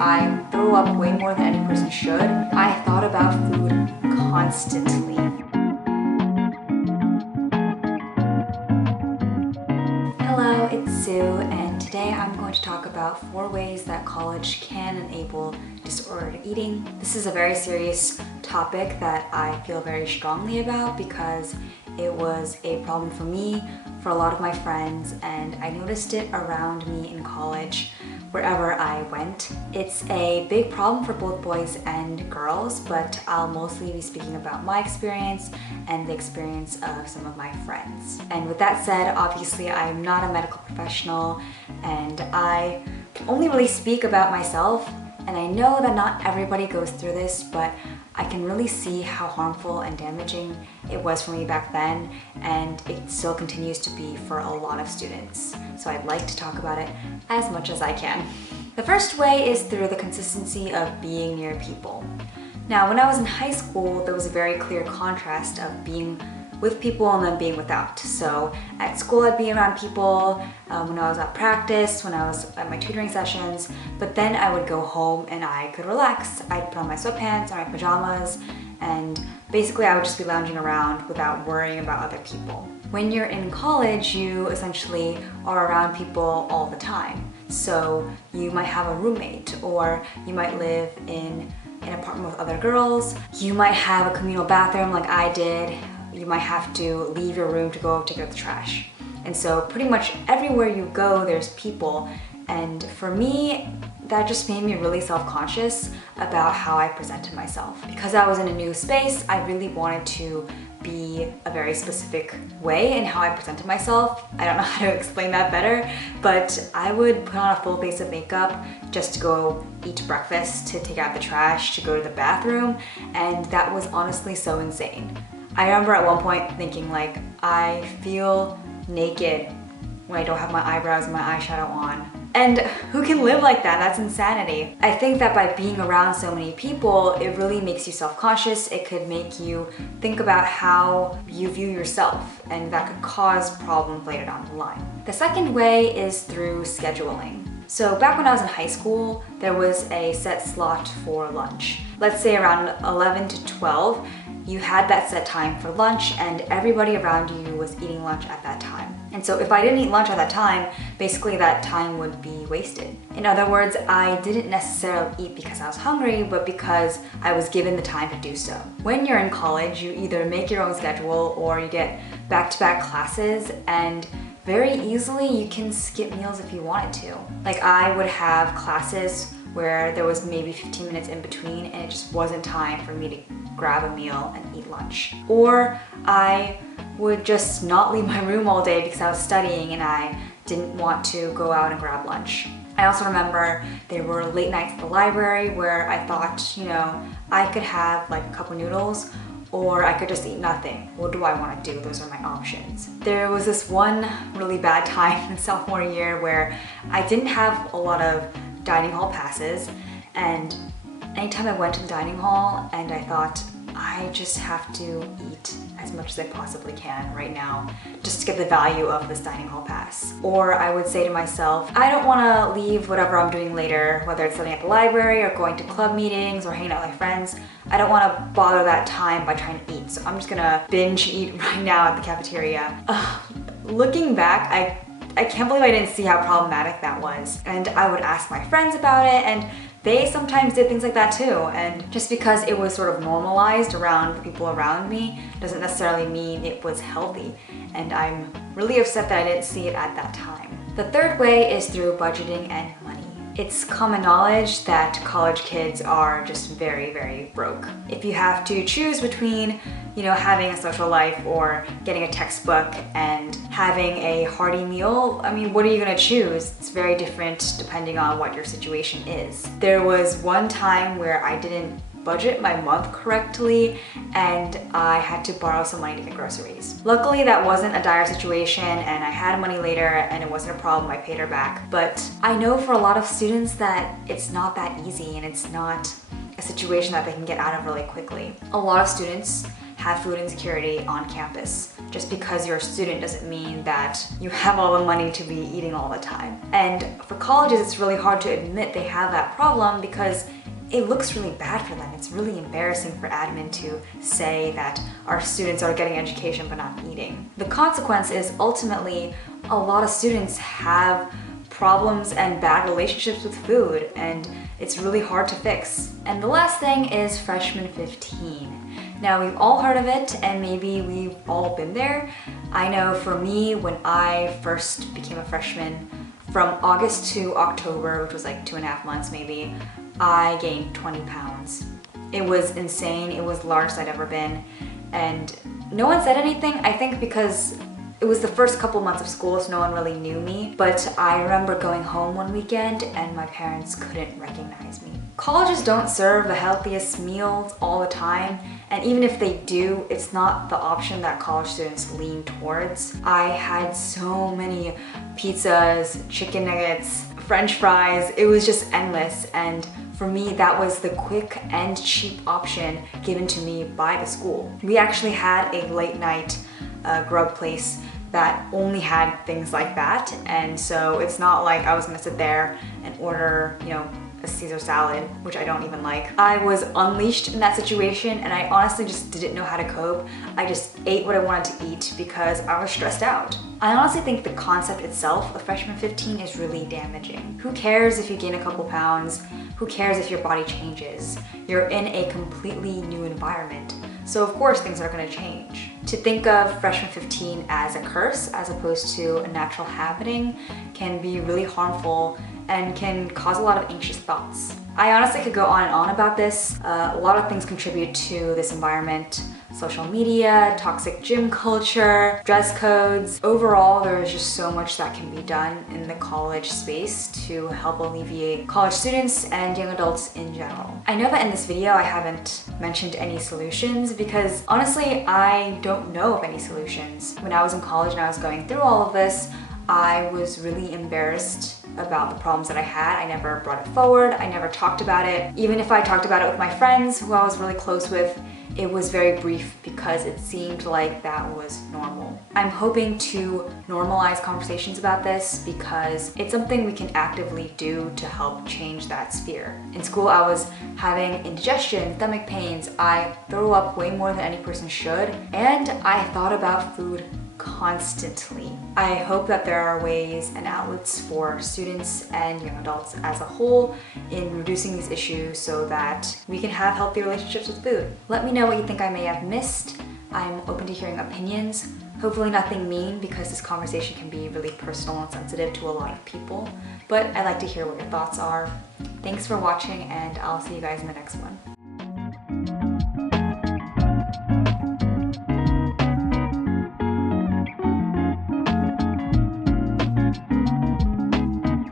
I throw up way more than any person should. I thought about food constantly. Hello, it's Sue, and today I'm going to talk about 4 ways that college can enable disordered eating. This is a very serious topic that I feel very strongly about because it was a problem for me, for a lot of my friends, and I noticed it around me in college wherever I went. It's a big problem for both boys and girls, but I'll mostly be speaking about my experience and the experience of some of my friends. And with that said, obviously I'm not a medical professional and I can only really speak about myself, and I know that not everybody goes through this, but I can really see how harmful and damaging it was for me back then, and it still continues to be for a lot of students. So I'd like to talk about it as much as I can. The first way is through the consistency of being near people. Now, when I was in high school, there was a very clear contrast of being with people and then being without. So at school I'd be around people, when I was at practice, when I was at my tutoring sessions, but then I would go home and I could relax. I'd put on my sweatpants or my pajamas, and basically I would just be lounging around without worrying about other people. When you're in college, you essentially are around people all the time. So you might have a roommate, or you might live in an apartment with other girls. You might have a communal bathroom like I did. You might have to leave your room to go take out the trash. And so pretty much everywhere you go, there's people. And for me, that just made me really self-conscious about how I presented myself. Because I was in a new space, I really wanted to be a very specific way in how I presented myself. I don't know how to explain that better, but I would put on a full face of makeup just to go eat breakfast, to take out the trash, to go to the bathroom, and that was honestly so insane. I remember at one point thinking, like, I feel naked when I don't have my eyebrows and my eyeshadow on. And who can live like that? That's insanity. I think that by being around so many people, it really makes you self-conscious. It could make you think about how you view yourself, and that could cause problems later down the line. The second way is through scheduling. So back when I was in high school, there was a set slot for lunch. Let's say around 11 to 12, you had that set time for lunch and everybody around you was eating lunch at that time. And so if I didn't eat lunch at that time, basically that time would be wasted. In other words, I didn't necessarily eat because I was hungry, but because I was given the time to do so. When you're in college, you either make your own schedule or you get back-to-back classes, and very easily you can skip meals if you wanted to. Like, I would have classes where there was maybe 15 minutes in between and it just wasn't time for me to grab a meal and eat lunch. Or I would just not leave my room all day because I was studying and I didn't want to go out and grab lunch. I also remember there were late nights at the library where I thought, you know, I could have like a cup of noodles or I could just eat nothing. What do I want to do? Those are my options. There was this one really bad time in sophomore year where I didn't have a lot of dining hall passes, and anytime I went to the dining hall and I thought, I just have to eat as much as I possibly can right now just to get the value of this dining hall pass. Or I would say to myself, I don't want to leave whatever I'm doing later, whether it's studying at the library or going to club meetings or hanging out with my friends. I don't want to bother that time by trying to eat, so I'm just gonna binge eat right now at the cafeteria. Looking back, I can't believe I didn't see how problematic that was. And I would ask my friends about it, and they sometimes did things like that too. And just because it was sort of normalized around the people around me doesn't necessarily mean it was healthy. And I'm really upset that I didn't see it at that time. The third way is through budgeting and money. It's common knowledge that college kids are just very, very broke. If you have to choose between, you know, having a social life or getting a textbook and having a hearty meal, I mean, what are you gonna choose? It's very different depending on what your situation is. There was one time where I didn't budget my month correctly and I had to borrow some money to get groceries. Luckily, that wasn't a dire situation and I had money later and it wasn't a problem. I paid her back. But I know for a lot of students that it's not that easy and it's not a situation that they can get out of really quickly. A lot of students have food insecurity on campus. Just because you're a student doesn't mean that you have all the money to be eating all the time. And for colleges, it's really hard to admit they have that problem because it looks really bad for them. It's really embarrassing for admin to say that our students are getting education but not eating. The consequence is ultimately a lot of students have problems and bad relationships with food, and it's really hard to fix. And the last thing is freshman 15. Now, we've all heard of it, and maybe we've all been there. I know for me, when I first became a freshman, from August to October, which was like 2.5 months maybe, I gained 20 pounds. It was insane. It was the largest I'd ever been. And no one said anything, I think because it was the first couple months of school, so no one really knew me. But I remember going home one weekend and my parents couldn't recognize me. Colleges don't serve the healthiest meals all the time, and even if they do, it's not the option that college students lean towards. I had so many pizzas, chicken nuggets, French fries. It was just endless, and for me, that was the quick and cheap option given to me by the school. We actually had a late night grub place that only had things like that, and so it's not like I was gonna sit there and order, a Caesar salad, which I don't even like. I was unleashed in that situation, and I honestly just didn't know how to cope. I just ate what I wanted to eat because I was stressed out. I honestly think the concept itself of freshman 15 is really damaging. Who cares if you gain a couple pounds? Who cares if your body changes? You're in a completely new environment, so of course things are gonna change. To think of freshman 15 as a curse as opposed to a natural happening can be really harmful and can cause a lot of anxious thoughts. I honestly could go on and on about this. A lot of things contribute to this environment. Social media, toxic gym culture, dress codes. Overall, there is just so much that can be done in the college space to help alleviate college students and young adults in general. I know that in this video I haven't mentioned any solutions because honestly, I don't know of any solutions. When I was in college and I was going through all of this, I was really embarrassed about the problems that I had. I never brought it forward. I never talked about it. Even if I talked about it with my friends who I was really close with, it was very brief because it seemed like that was normal. I'm hoping to normalize conversations about this because it's something we can actively do to help change that sphere. In school, I was having indigestion, stomach pains. I threw up way more than any person should, and I thought about food constantly. I hope that there are ways and outlets for students and young adults as a whole in reducing these issues so that we can have healthy relationships with food. Let me know what you think I may have missed. I'm open to hearing opinions. Hopefully nothing mean because this conversation can be really personal and sensitive to a lot of people, but I'd like to hear what your thoughts are. Thanks for watching, and I'll see you guys in the next one.